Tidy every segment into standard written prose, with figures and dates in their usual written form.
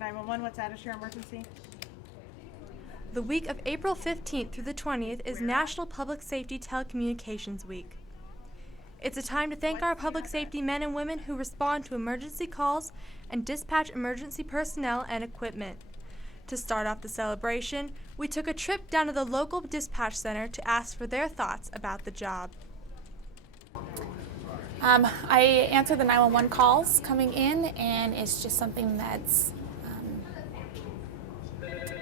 911, what status your emergency? The week of April 15th through the 20th is National Public Safety Telecommunications Week. It's a time to thank our public safety men and women who respond to emergency calls and dispatch emergency personnel and equipment. To start off the celebration, we took a trip down to the local dispatch center to ask for their thoughts about the job. I answer the 911 calls coming in, and it's just something that's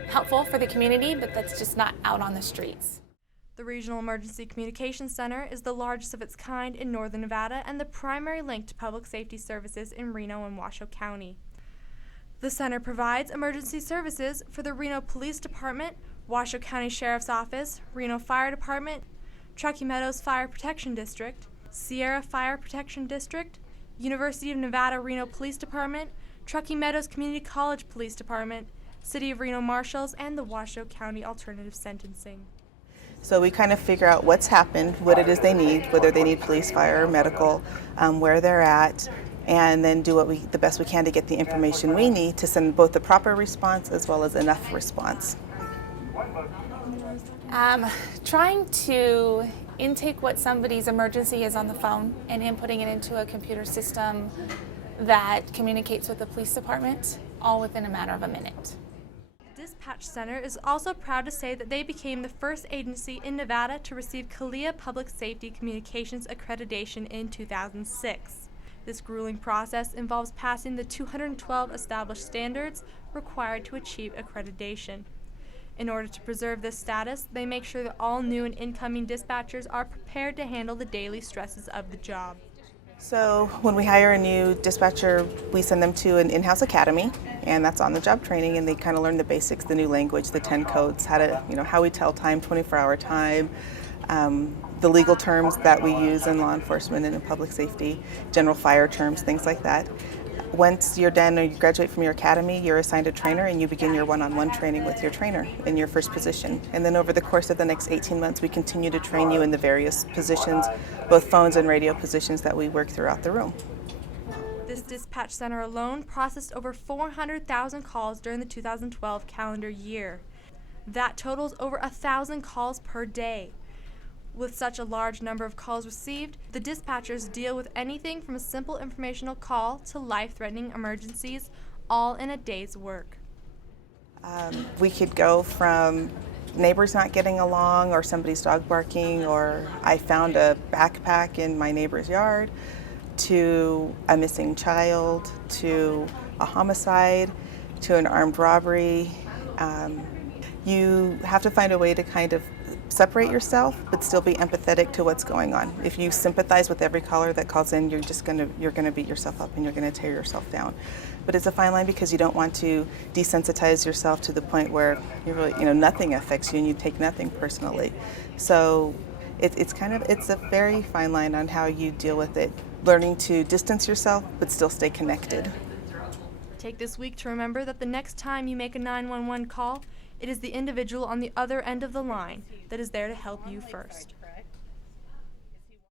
helpful for the community, but that's just not out on the streets. The Regional Emergency Communications Center is the largest of its kind in northern Nevada and the primary link to public safety services in Reno and Washoe County. The center provides emergency services for the Reno Police Department, Washoe County Sheriff's Office, Reno Fire Department, Truckee Meadows Fire Protection District, Sierra Fire Protection District, University of Nevada Reno Police Department, Truckee Meadows Community College Police Department, City of Reno Marshals, and the Washoe County Alternative Sentencing. So we kind of figure out what's happened, what it is they need, whether they need police, fire, or medical, where they're at, and then do the best we can to get the information we need to send both the proper response as well as enough response. Trying to intake what somebody's emergency is on the phone and inputting it into a computer system that communicates with the police department, all within a matter of a minute. Dispatch Center is also proud to say that they became the first agency in Nevada to receive CALEA Public Safety Communications accreditation in 2006. This grueling process involves passing the 212 established standards required to achieve accreditation. In order to preserve this status, they make sure that all new and incoming dispatchers are prepared to handle the daily stresses of the job. So when we hire a new dispatcher, we send them to an in-house academy, and that's on-the-job training, and they kind of learn the basics, the new language, the 10 codes, how we tell time, 24-hour time, the legal terms that we use in law enforcement and in public safety, general fire terms, things like that. Once you're done or you graduate from your academy, you're assigned a trainer and you begin your one-on-one training with your trainer in your first position. And then over the course of the next 18 months, we continue to train you in the various positions, both phones and radio positions that we work throughout the room. This dispatch center alone processed over 400,000 calls during the 2012 calendar year. That totals over 1,000 calls per day. With such a large number of calls received, the dispatchers deal with anything from a simple informational call to life-threatening emergencies, all in a day's work. We could go from neighbors not getting along, or somebody's dog barking, or I found a backpack in my neighbor's yard, to a missing child, to a homicide, to an armed robbery. You have to find a way to kind of separate yourself, but still be empathetic to what's going on. If you sympathize with every caller that calls in, you're gonna beat yourself up and you're gonna tear yourself down. But it's a fine line because you don't want to desensitize yourself to the point where you really, nothing affects you and you take nothing personally. So it's a very fine line on how you deal with it, learning to distance yourself but still stay connected. Take this week to remember that the next time you make a 911 call, it is the individual on the other end of the line that is there to help you first.